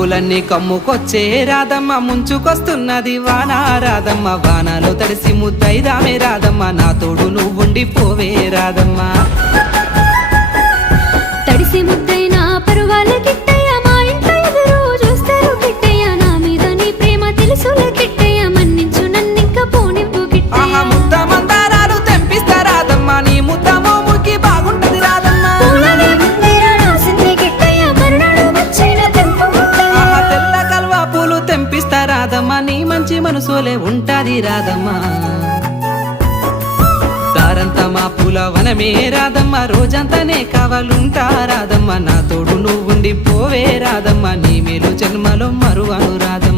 పూలన్నీ కమ్ముకొచ్చే రాధమ్మ ముంచుకొస్తున్నది వాన రాధమ్మ వానలో తడిసి ముద్దైదామే రాధమ్మ నా తోడు నువ్వుండి పోవే రాధమ్మ తడిసి ముద్దైనా పరువాల కిట్టయ్య మా ఇంట్లో ఎదురు చూస్తారు కిట్టయ్య నా మీద నీ ప్రేమ తెలుసులే కిట్టయ్య మన్నించు నన్నింక పోనివ్వు కిట్టయ్య ముద్ద మందారాలు తెంపిస్తా రాధమ్మ నీ ముద్ద మోముకి బాగుంటది రాధమ్మ పూలనే ముందేర రాసింది కిట్టయ్య మరునాడు వచ్చిన తెంపు ముద్దయ్య తెల్ల కల్వా పూలు తెంపిస్తా రాధమ్మ నీ మంచి మనసులే ఉంటాది రాధమ్మ దారంతా మా పూల వనమే రాధమ్మ రోజంతానే కావాలుంటా రాధమ్మ నా తోడు నువ్వుండి పోవే రాధమ్మ నీ మేలు జన్మలో మరువను రాధమ్మ